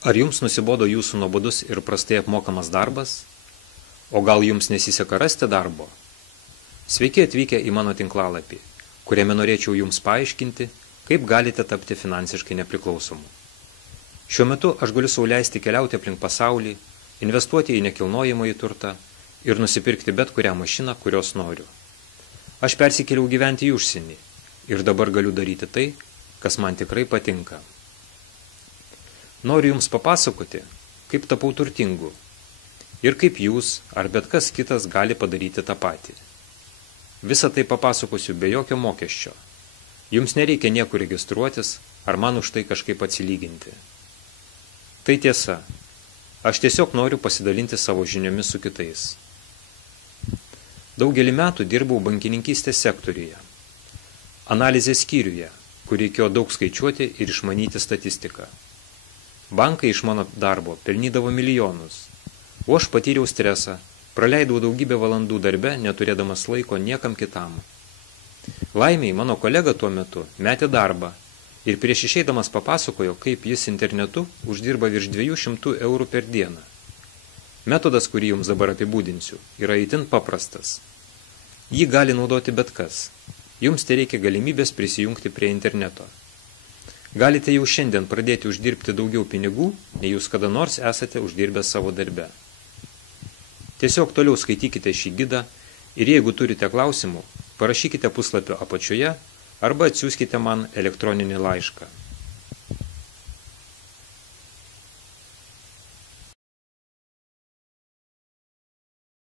Ar jums nusibodo jūsų nuobodus ir prastai apmokamas darbas? O gal jums nesiseka rasti darbo? Sveiki atvykę į mano tinklalapį, kuriame norėčiau jums paaiškinti, kaip galite tapti finansiškai nepriklausomu. Šiuo metu aš galiu sau leisti keliauti aplink pasaulį, investuoti į nekilnojamąjį turtą ir nusipirkti bet kurią mašiną, kurios noriu. Aš persikėliau gyventi į užsienį ir dabar galiu daryti tai, kas man tikrai patinka. Noriu jums papasakoti, kaip tapau turtingu ir kaip jūs ar bet kas kitas gali padaryti tą patį. Visą tai papasakosiu be jokio mokesčio. Jums nereikia niekur registruotis ar man už tai kažkaip atsilyginti. Tai tiesa. Aš tiesiog noriu pasidalinti savo žiniomis su kitais. Daugelį metų dirbau bankininkystės sektoriuje, analizės skyriuje, kur reikėjo daug skaičiuoti ir išmanyti statistiką. Bankai iš mano darbo pelnydavo milijonus, o aš patyriau stresą, praleidau daugybę valandų darbe, neturėdamas laiko niekam kitam. Laimiai mano kolega tuo metu metė darbą ir prieš išeidamas papasakojo, kaip jis internetu uždirba virš 200 eurų per dieną. Metodas, kurį jums dabar apibūdinsiu, yra itin paprastas. Jį gali naudoti bet kas. Jums tereikia galimybės prisijungti prie interneto. Galite jau šiandien pradėti uždirbti daugiau pinigų, nei jūs kada nors esate uždirbę savo darbe. Tiesiog toliau skaitykite šį gidą ir jeigu turite klausimų, parašykite puslapio apačioje arba atsiųskite man elektroninį laišką.